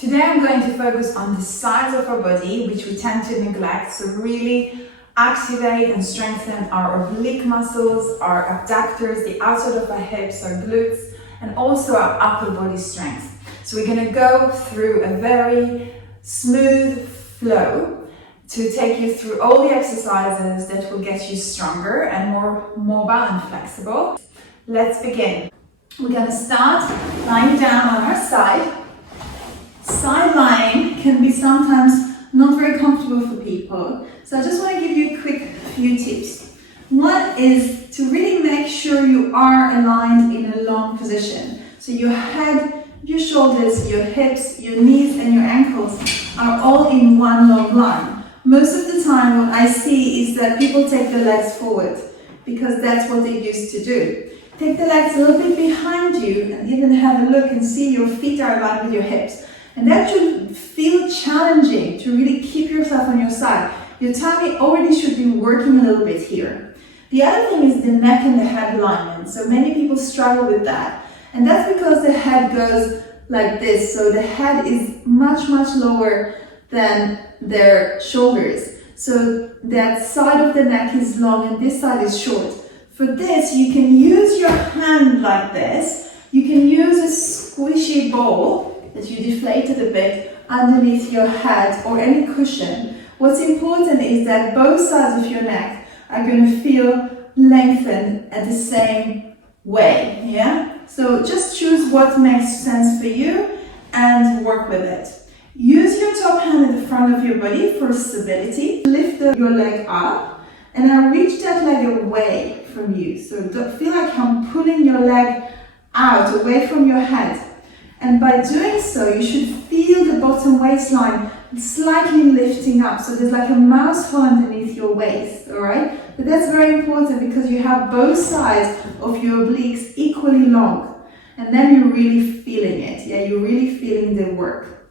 Today I'm going to focus on the sides of our body, which we tend to neglect, so really activate and strengthen our oblique muscles, our abductors, the outside of our hips, our glutes, and also our upper body strength. So we're going to go through a very smooth flow to take you through all the exercises that will get you stronger and more mobile and flexible. Let's begin. We're going to start lying down on our side. Side lying can be sometimes not very comfortable for people, so I just want to give you a quick few tips. One is to really make sure you are aligned in a long position. So your head, your shoulders, your hips, your knees and your ankles are all in one long line. Most of the time what I see is that people take their legs forward because that's what they used to do. Take the legs a little bit behind you and even have a look and see your feet are aligned with your hips. And that should feel challenging to really keep yourself on your side. Your tummy already should be working a little bit here. The other thing is the neck and the head alignment. So many people struggle with that. And that's because the head goes like this. So the head is much lower than their shoulders. So that side of the neck is long and this side is short. For this, you can use your hand like this. You can use a squishy ball that you deflated a bit underneath your head or any cushion. What's important is that both sides of your neck are going to feel lengthened at the same way, yeah? So just choose what makes sense for you and work with it. Use your top hand at the front of your body for stability. Lift your leg up and now reach that leg away from you. So don't feel like I'm pulling your leg out, away from your head. And by doing so, you should feel the bottom waistline slightly lifting up. So there's like a mouse hole underneath your waist, all right? But that's very important because you have both sides of your obliques equally long. And then you're really feeling it. Yeah, you're really feeling the work.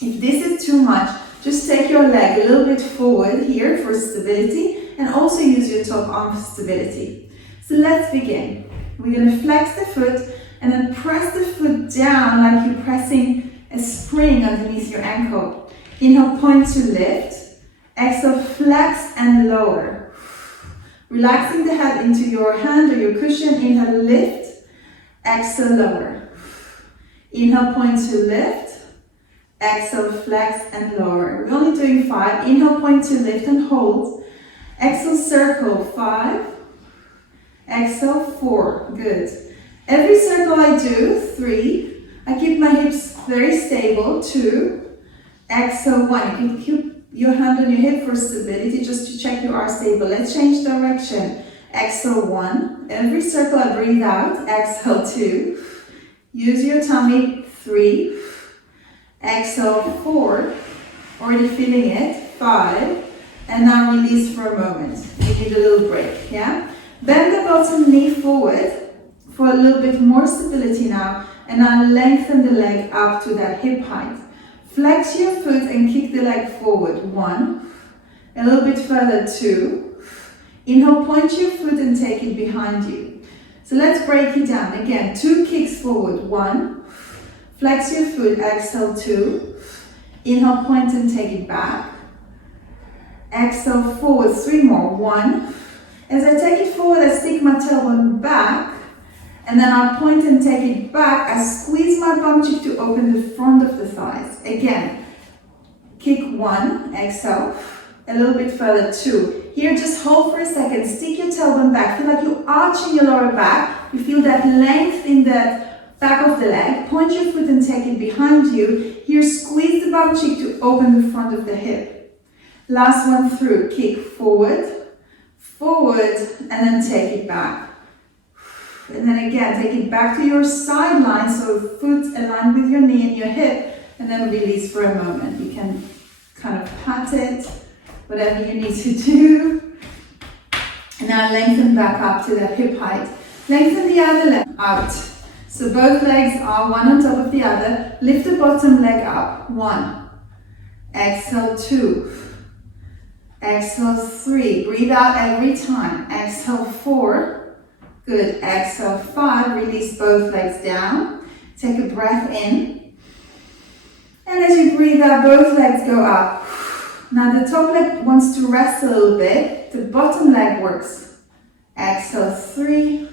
If this is too much, just take your leg a little bit forward here for stability and also use your top arm for stability. So let's begin. We're going to flex the foot and then press the foot down like you're pressing a spring underneath your ankle. Inhale, point to lift. Exhale, flex and lower. Relaxing the head into your hand or your cushion. Inhale, lift. Exhale, lower. Inhale, point to lift. Exhale, flex and lower. We're only doing 5. Inhale, point to lift and hold. Exhale, circle. 5. Exhale, 4. Good. Every circle I do, 3. I keep my hips very stable, 2. Exhale, 1. You can keep your hand on your hip for stability just to check you are stable. Let's change direction. Exhale, 1. Every circle I breathe out. Exhale, 2. Use your tummy, 3. Exhale, 4. Already feeling it, 5. And now release for a moment. You need a little break, yeah? Bend the bottom knee forward for a little bit more stability now, and now lengthen the leg up to that hip height. Flex your foot and kick the leg forward. 1. A little bit further, 2. Inhale, point your foot and take it behind you. So let's break it down. Again, 2 kicks forward. 1. Flex your foot, exhale, 2. Inhale, point and take it back. Exhale, forward, 3 more. 1. As I take it forward, I stick my tailbone back. And then I point and take it back. I squeeze my bum cheek to open the front of the thighs. Again, kick 1, exhale. A little bit further, 2. Here, just hold for a second. Stick your tailbone back. Feel like you're arching your lower back. You feel that length in that back of the leg. Point your foot and take it behind you. Here, squeeze the bum cheek to open the front of the hip. Last one through. Kick forward, and then take it back. And then again, take it back to your sideline, so foot aligned with your knee and your hip, and then release for a moment. You can kind of pat it, whatever you need to do. And now lengthen back up to that hip height. Lengthen the other leg out. So both legs are one on top of the other. Lift the bottom leg up. 1. Exhale, 2. Exhale, 3. Breathe out every time. Exhale, 4. Good. Exhale, 5. Release both legs down. Take a breath in. And breathe out, both legs go up. Now the top leg wants to rest a little bit. The bottom leg works. Exhale 3,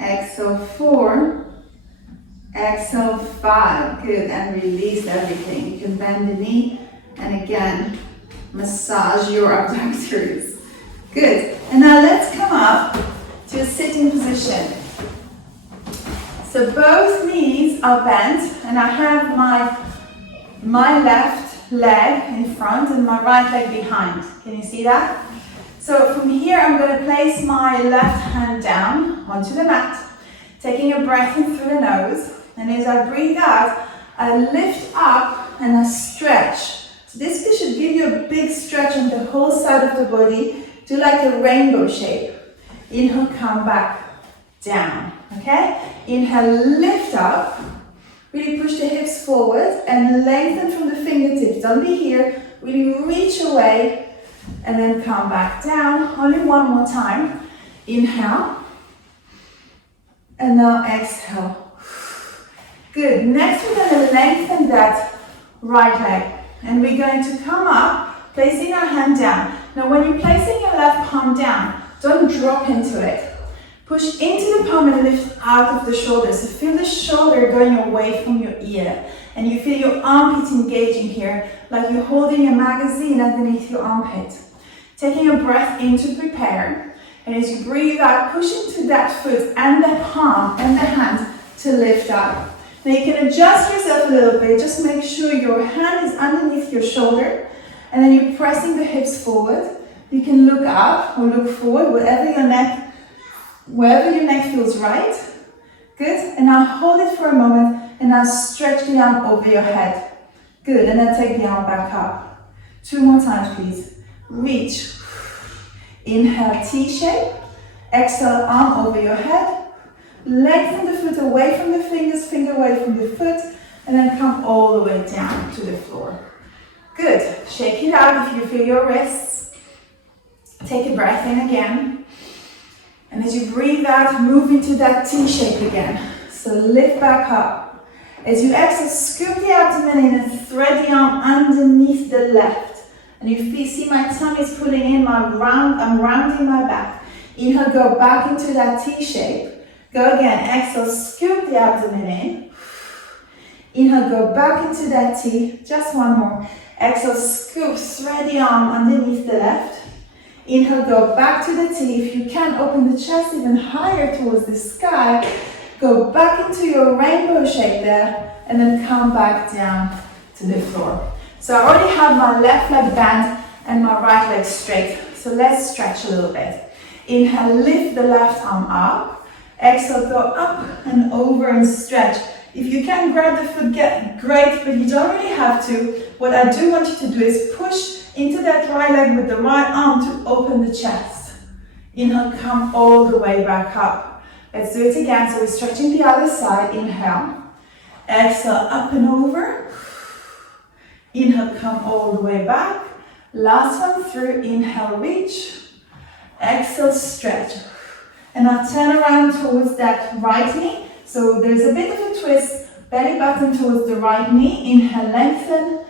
exhale 4, exhale 5. Good, and release everything. You can bend the knee and again, massage your abductors. Good, and now let's come up to a sitting position. So both knees are bent and I have my left leg in front and my right leg behind. Can you see that? So from here I'm going to place my left hand down onto the mat, taking a breath in through the nose, and as I breathe out, I lift up and I stretch. So this should give you a big stretch on the whole side of the body, do like a rainbow shape. Inhale, come back down, okay? Inhale, lift up, really push the hips forward and lengthen from the fingertips. Don't be here, really reach away and then come back down. Only one more time. Inhale and now exhale. Good, next we're going to lengthen that right leg and we're going to come up, placing our hand down. Now when you're placing your left palm down, don't drop into it. Push into the palm and lift out of the shoulder. So feel the shoulder going away from your ear. And you feel your armpit engaging here, like you're holding a magazine underneath your armpit. Taking a breath in to prepare. And as you breathe out, push into that foot and the palm and the hand to lift up. Now you can adjust yourself a little bit. Just make sure your hand is underneath your shoulder. And then you're pressing the hips forward. You can look up or look forward, wherever your neck feels right. Good, and now hold it for a moment and now stretch the arm over your head. Good, and then take the arm back up. 2 more times, please. Reach. Inhale, T-shape. Exhale, arm over your head. Lengthen the foot away from the fingers, finger away from the foot, and then come all the way down to the floor. Good, shake it out if you feel your wrists. Take a breath in again. And as you breathe out, move into that T shape again. So lift back up. As you exhale, scoop the abdomen in and thread the arm underneath the left. And you see my tummy is pulling in, I'm rounding my back. Inhale, go back into that T shape. Go again, exhale, scoop the abdomen in. Inhale, go back into that T. Just one more. Exhale, scoop, thread the arm underneath the left. Inhale, go back to the T. If you can, open the chest even higher towards the sky. Go back into your rainbow shape there, and then come back down to the floor. So I already have my left leg bent and my right leg straight. So let's stretch a little bit. Inhale, lift the left arm up. Exhale, go up and over and stretch. If you can grab the foot, great, but you don't really have to. What I do want you to do is push into that right leg with the right arm to open the chest. Inhale, come all the way back up. Let's do it again. So we're stretching the other side. Inhale. Exhale, up and over. Inhale, come all the way back. Last one through. Inhale, reach. Exhale, stretch. And now turn around towards that right knee. So there's a bit of a twist. Belly button towards the right knee. Inhale, lengthen.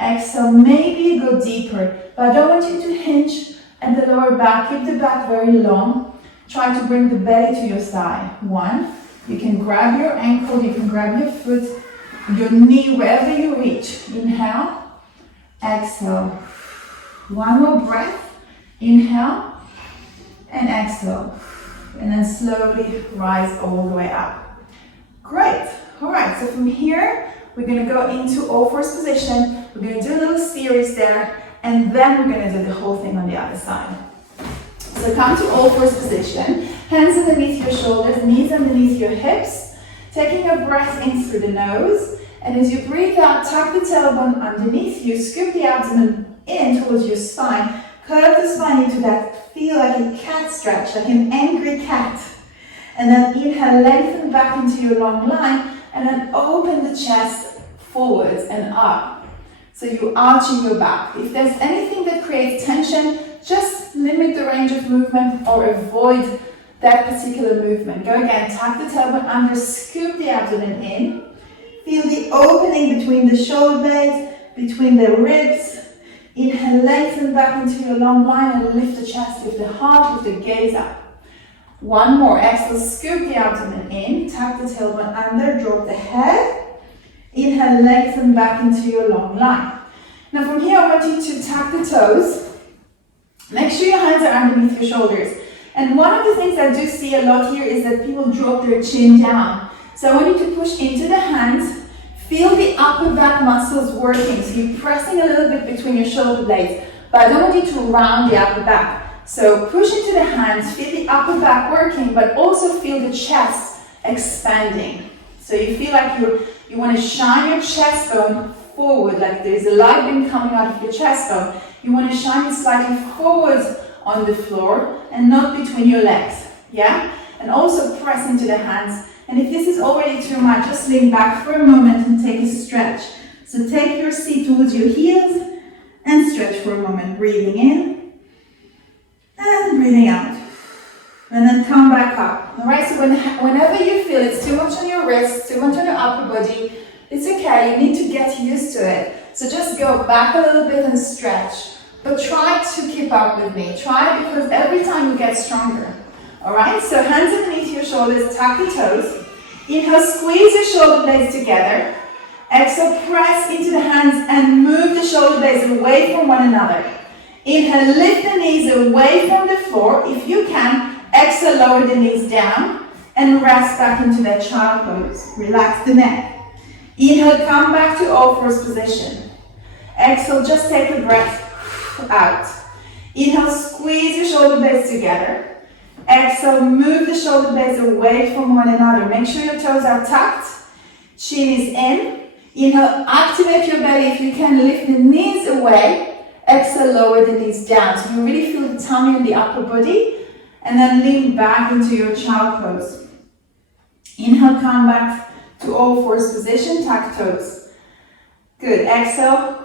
Exhale, maybe go deeper, but I don't want you to hinge at the lower back. Keep the back very long. Try to bring the belly to your thigh. 1, you can grab your ankle, you can grab your foot, your knee, wherever you reach. Inhale, exhale. 1 more breath. Inhale and exhale. And then slowly rise all the way up. Great. All right, so from here, we're going to go into all fours position. We're going to do a little series there, and then we're going to do the whole thing on the other side. So come to all fours position. Hands underneath your shoulders, knees underneath your hips. Taking a breath in through the nose. And as you breathe out, tuck the tailbone underneath you. Scoop the abdomen in towards your spine. Curve the spine into that, feel like a cat stretch, like an angry cat. And then inhale, lengthen back into your long line. And then open the chest forwards and up. So you're arching your back. If there's anything that creates tension, just limit the range of movement or avoid that particular movement. Go again, tuck the tailbone under, scoop the abdomen in. Feel the opening between the shoulder blades, between the ribs. Inhale, lengthen back into your long line and lift the chest, lift the heart, lift the gaze up. One more. Exhale, scoop the abdomen in, tuck the tailbone under, drop the head. Inhale, lengthen back into your long line. Now from here, I want you to tuck the toes. Make sure your hands are underneath your shoulders. And one of the things I do see a lot here is that people drop their chin down. So I want you to push into the hands. Feel the upper back muscles working. So you're pressing a little bit between your shoulder blades, but I don't want you to round the upper back. So push into the hands, feel the upper back working, but also feel the chest expanding. So you feel like you want to shine your chest bone forward, like there's a light beam coming out of your chest bone. You want to shine it slightly forward on the floor and not between your legs. Yeah? And also press into the hands. And if this is already too much, just lean back for a moment and take a stretch. So take your seat towards your heels and stretch for a moment, breathing in and breathing out. And then come back up. All right, so whenever you feel it's too much on your wrists, too much on your upper body, it's okay, you need to get used to it. So just go back a little bit and stretch. But try to keep up with me. Try, because every time you get stronger. All right, so hands underneath your shoulders, tuck the toes. Inhale, squeeze your shoulder blades together. Exhale, press into the hands and move the shoulder blades away from one another. Inhale, lift the knees away from the floor. If you can, exhale, lower the knees down and rest back into that child pose. Relax the neck. Inhale, come back to all fours position. Exhale, just take a breath out. Inhale, squeeze your shoulder blades together. Exhale, move the shoulder blades away from one another. Make sure your toes are tucked. Chin is in. Inhale, activate your belly. If you can, lift the knees away. Exhale, lower the knees down. So you really feel the tummy and the upper body. And then lean back into your child pose. Inhale, come back to all fours position, tuck toes. Good. Exhale,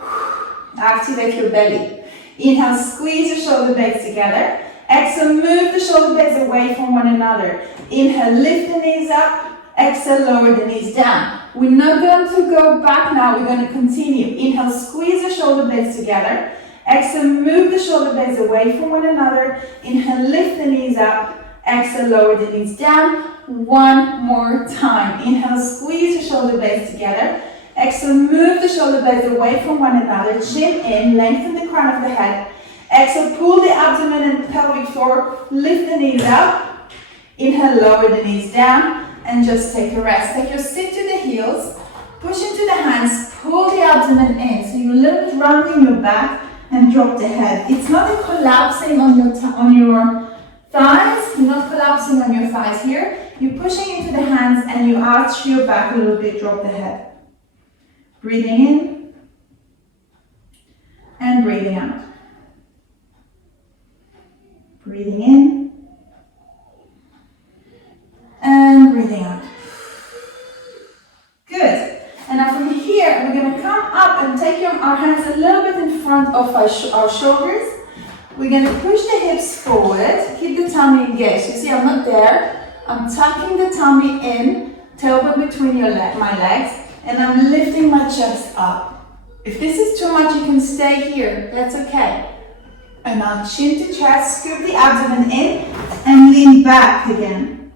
activate your belly. Inhale, squeeze your shoulder blades together. Exhale, move the shoulder blades away from one another. Inhale, lift the knees up. Exhale, lower the knees down. We're not going to go back now, we're going to continue. Inhale, squeeze the shoulder blades together. Exhale, move the shoulder blades away from one another. Inhale, lift the knees up. Exhale, lower the knees down. One more time. Inhale, squeeze the shoulder blades together. Exhale, move the shoulder blades away from one another. Chin in, lengthen the crown of the head. Exhale, pull the abdomen and pelvic floor. Lift the knees up. Inhale, lower the knees down. And just take a rest. Take your sit to the heels. Push into the hands. Pull the abdomen in. So you're a little bit rounding your back and drop the head. It's not a collapsing on your thighs. You're not collapsing on your thighs here. You're pushing into the hands and you arch your back a little bit. Drop the head. Breathing in and breathing out. Breathing in and breathing out. Good. And now from here, we're going to come up and take our hands a little bit in front of our shoulders. We're going to push the hips forward. Keep the tummy engaged. You see, I'm not there. I'm tucking the tummy in, tailbone between my legs, and I'm lifting my chest up. If this is too much, you can stay here. That's okay. And now chin to chest, scoop the abdomen in, and lean back again.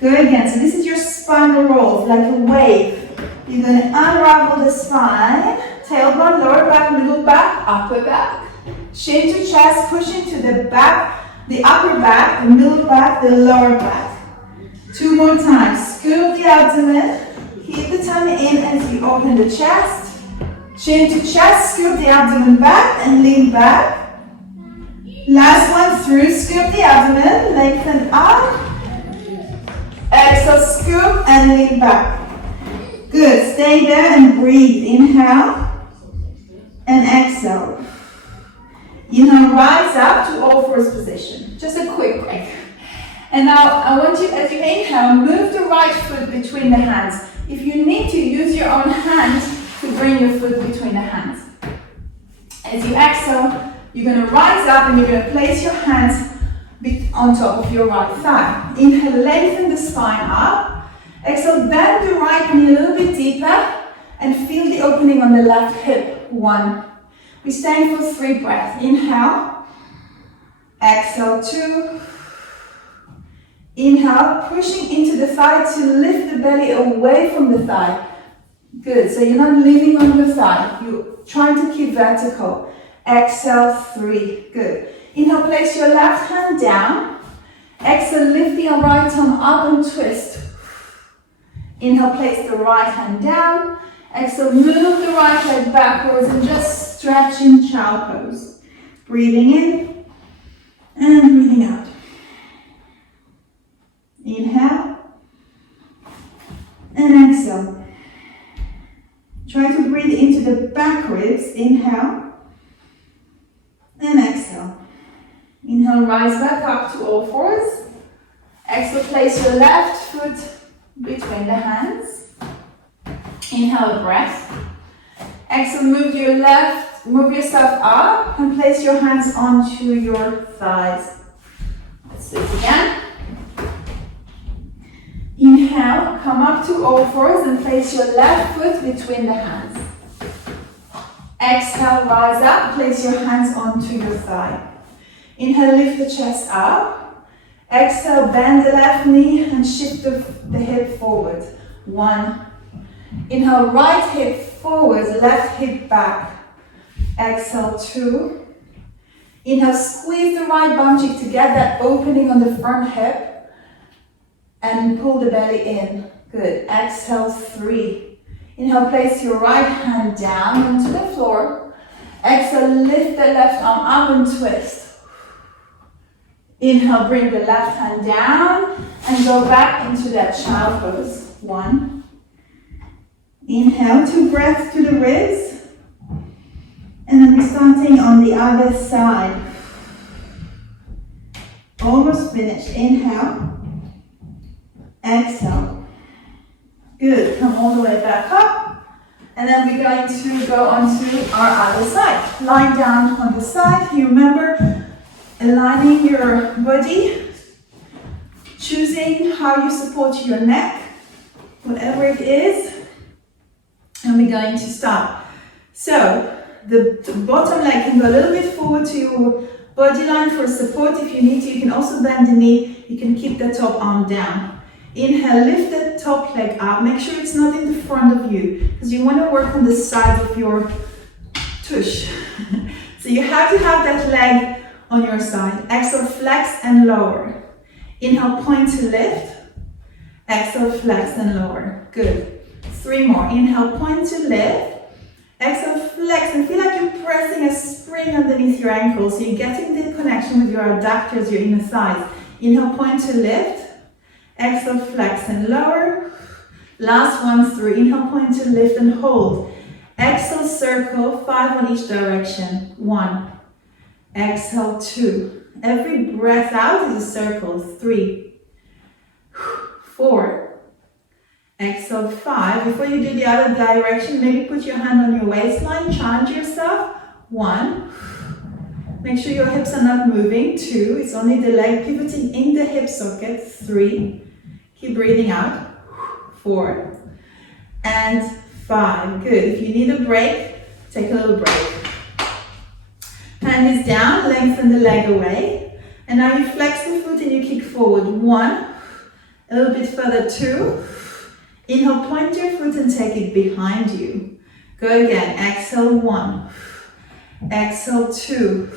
Good again. So this is your spinal roll, like a wave. You're going to unravel the spine, tailbone, lower back, middle back, upper back. Chin to chest, push into the back, the upper back, the middle back, the lower back. Two more times. Scoop the abdomen. Keep the tummy in as you open the chest. Chin to chest, scoop the abdomen back and lean back. Last one through, scoop the abdomen, lengthen up. Exhale, scoop and lean back. Good, stay there and breathe. Inhale and exhale. Inhale, rise up to all fours position. Just a quick break. And now I want you, as you inhale, move the right foot between the hands. If you need to, use your own hand to bring your foot between the hands. As you exhale, you're going to rise up and you're going to place your hands on top of your right thigh. Inhale, lengthen the spine up. Exhale, bend the right knee a little bit deeper. And feel the opening on the left hip. 1. We're staying for 3 breaths. Inhale. Exhale. 2. Inhale, pushing into the thigh to lift the belly away from the thigh. Good, so you're not leaning on your thigh. You're trying to keep vertical. Exhale, 3. Good. Inhale, place your left hand down. Exhale, lift the right arm up and twist. Inhale, place the right hand down. Exhale, move the right leg backwards and just stretch in child pose. Breathing in and breathing out. Inhale and exhale. Try to breathe into the back ribs. Inhale and exhale. Inhale, rise back up to all fours. Exhale, place your left foot between the hands. Inhale, breath. Exhale, move yourself up and place your hands onto your thighs. Let's do it again. Inhale, come up to all fours and place your left foot between the hands. Exhale, rise up, place your hands onto your thigh. Inhale, lift the chest up. Exhale, bend the left knee and shift the hip forward. 1. Inhale, right hip forward, left hip back. Exhale, 2. Inhale, squeeze the right bum cheek to get that opening on the front hip. And pull the belly in. Good. Exhale, 3. Inhale, place your right hand down onto the floor. Exhale, lift the left arm up and twist. Inhale, bring the left hand down and go back into that child pose. 1. Inhale, 2 breaths to the ribs. And then we're starting on the other side. Almost finished. Inhale. Exhale. Good. Come all the way back up. And then we're going to go on to our other side. Lying down on the side. You remember aligning your body, choosing how you support your neck, whatever it is. And we're going to start. So the bottom leg can go a little bit forward to your body line for support if you need to. You can also bend the knee. You can keep the top arm down. Inhale, lift the top leg up. Make sure it's not in the front of you because you want to work on the side of your tush. So you have to have that leg on your side. Exhale, flex and lower. Inhale, point to lift. Exhale, flex and lower. Good. 3 more. Inhale, point to lift. Exhale, flex and feel like you're pressing a spring underneath your ankles. So you're getting the connection with your adductors, your inner thighs. Inhale, point to lift. Exhale, flex and lower. Last one through. Inhale, point to lift and hold. Exhale, circle, 5 on each direction. 1. Exhale, 2. Every breath out is a circle. 3. 4. Exhale, 5. Before you do the other direction, maybe put your hand on your waistline. Challenge yourself. 1. Make sure your hips are not moving. 2. It's only the leg pivoting in the hip socket. 3. Keep breathing out. 4. And 5. Good. If you need a break, take a little break. Hand is down, lengthen the leg away. And now you flex the foot and you kick forward. 1. A little bit further. 2. Inhale, point your foot and take it behind you. Go again. Exhale, 1. Exhale, 2.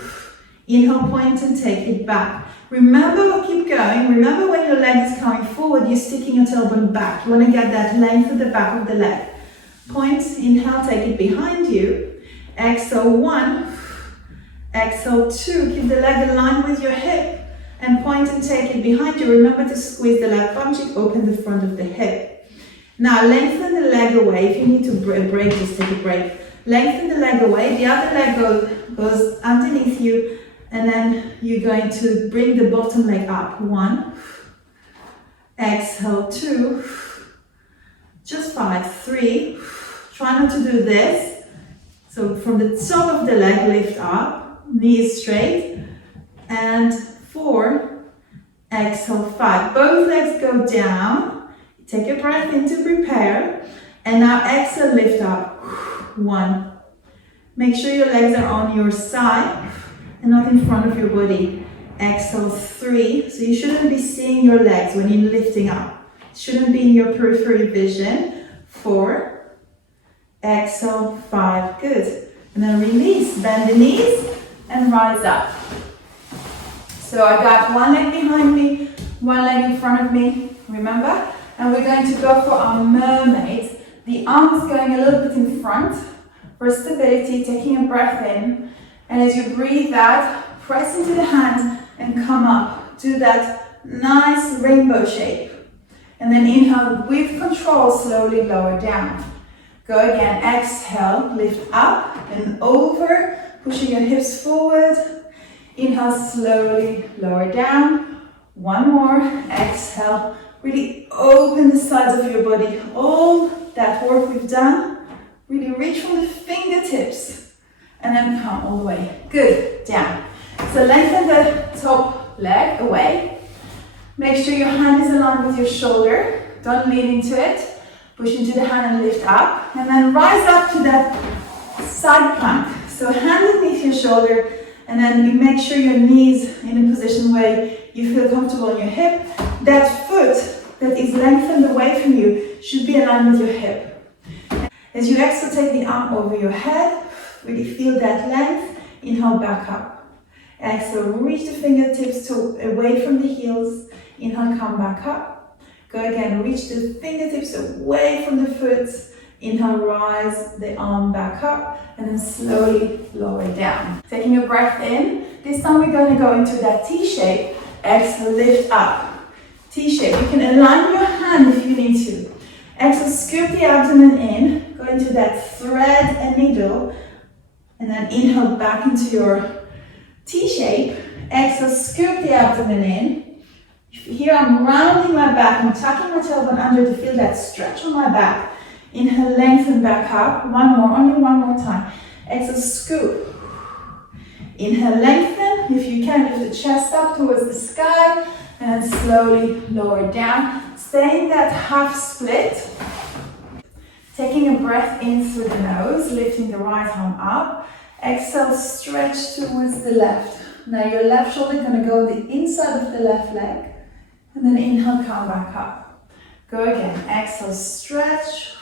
Inhale, point and take it back. Remember, keep going. Remember when your leg is coming forward, you're sticking your tailbone back. You want to get that length at the back of the leg. Point, inhale, take it behind you. Exhale, 1. Exhale, 2. Keep the leg aligned with your hip. And point and take it behind you. Remember to squeeze the left bum cheek, open the front of the hip. Now, lengthen the leg away. If you need to break, just take a break. Lengthen the leg away. The other leg goes underneath you. And then you're going to bring the bottom leg up. 1. Exhale, 2. Just 5. 3. Try not to do this. So from the top of the leg, lift up. Knees straight. And 4. Exhale, 5. Both legs go down. Take a breath in to prepare. And now exhale, lift up. 1. Make sure your legs are on your side and not in front of your body. Exhale, 3. So you shouldn't be seeing your legs when you're lifting up. It shouldn't be in your peripheral vision. 4. Exhale, 5. Good. And then release. Bend the knees and rise up. So I got one leg behind me, one leg in front of me. Remember? And we're going to go for our mermaid. The arms going a little bit in front for stability, taking a breath in. And as you breathe out, press into the hands and come up. Do that nice rainbow shape. And then inhale with control, slowly lower down. Go again, exhale, lift up and over, pushing your hips forward. Inhale, slowly lower down. One more, exhale. Really open the sides of your body. All that work we've done, really reach from the fingertips and then come all the way. Good, down. So lengthen the top leg away. Make sure your hand is aligned with your shoulder. Don't lean into it. Push into the hand and lift up. And then rise up to that side plank. So hand underneath your shoulder and then you make sure your knees in a position where you feel comfortable on your hip. That foot that is lengthened away from you should be aligned with your hip. As you exhale, take the arm over your head. Really feel that length. Inhale, back up. Exhale, reach the fingertips away from the heels. Inhale, come back up. Go again, reach the fingertips away from the foot. Inhale, rise the arm back up and then slowly lower down. Taking a breath in. This time we're going to go into that T shape. Exhale, lift up. T shape. You can align your hand if you need to. Exhale, scoop the abdomen in. Go into that thread and needle. And then inhale back into your T shape. Exhale, scoop the abdomen in. Here I'm rounding my back. I'm tucking my tailbone under to feel that stretch on my back. Inhale, lengthen back up. One more, only one more time. Exhale, scoop. Inhale, lengthen. If you can, lift the chest up towards the sky. And then slowly lower down. Stay in that half split. Taking a breath in through the nose, lifting the right arm up. Exhale, stretch towards the left. Now your left shoulder is going to go on the inside of the left leg. And then inhale, come back up. Go again. Exhale, stretch.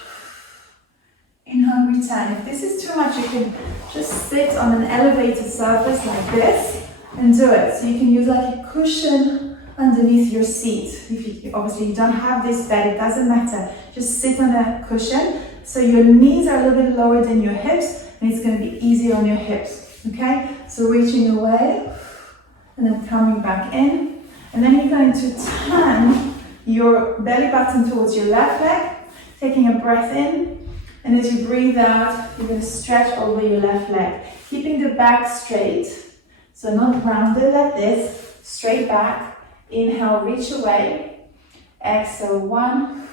Inhale, return. If this is too much, you can just sit on an elevated surface like this and do it. So you can use like a cushion underneath your seat. Obviously you don't have this bed, it doesn't matter. Just sit on a cushion so your knees are a little bit lower than your hips and it's going to be easier on your hips. Okay? So reaching away and then coming back in. And then you're going to turn your belly button towards your left leg, taking a breath in. And as you breathe out, you're going to stretch over your left leg, keeping the back straight. So not rounded like this, straight back. Inhale, reach away. Exhale, 1.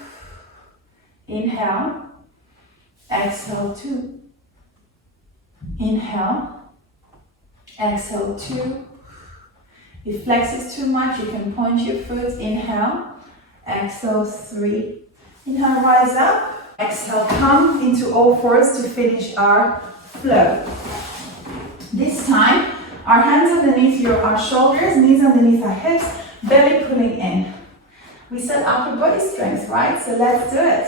Inhale. Exhale, 2. Inhale. Exhale, 2. If flexes too much, you can point your foot. Inhale. Exhale, 3. Inhale, rise up. Exhale, come into all fours to finish our flow. This time, our hands underneath our shoulders, knees underneath our hips, belly pulling in. We said upper body strength, right? So let's do it.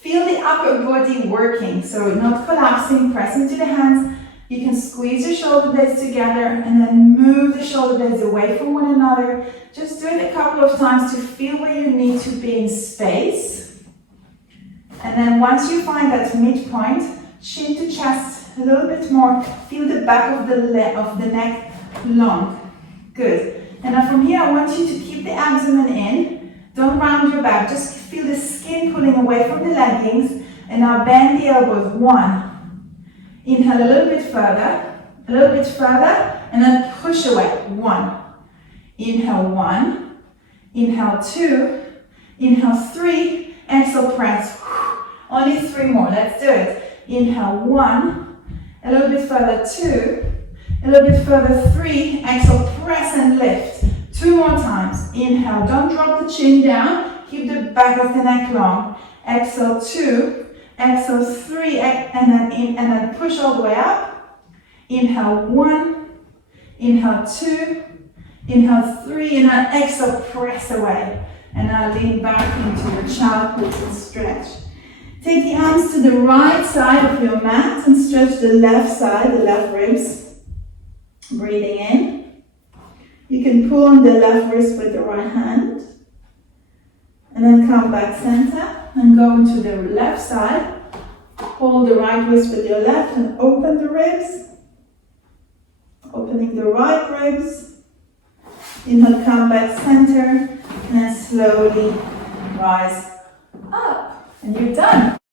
Feel the upper body working. So not collapsing, press into the hands. You can squeeze your shoulder blades together and then move the shoulder blades away from one another. Just do it a couple of times to feel where you need to be in space. And then once you find that midpoint, chin to chest a little bit more. Feel the back of the neck long. Good. And now from here, I want you to keep the abdomen in. Don't round your back. Just feel the skin pulling away from the leggings. And now bend the elbows. 1. Inhale a little bit further, and then push away. 1. Inhale, 1. Inhale, 2. Inhale, 3. Exhale, press. Only 3 more. Let's do it. Inhale, 1. A little bit further, 2. A little bit further, 3. Exhale, press and lift. 2 more times. Inhale, don't drop the chin down. Keep the back of the neck long. Exhale, 2. Exhale 3, and then in, and then push all the way up. Inhale 1, inhale 2, inhale 3, and then exhale, press away. And now lean back into your child pose and stretch. Take the arms to the right side of your mat and stretch the left side, the left ribs. Breathing in. You can pull on the left wrist with the right hand. And then come back center and go into the left side. Hold the right wrist with your left and open the ribs. Opening the right ribs. Inhale, come back center. And then slowly rise up. And you're done.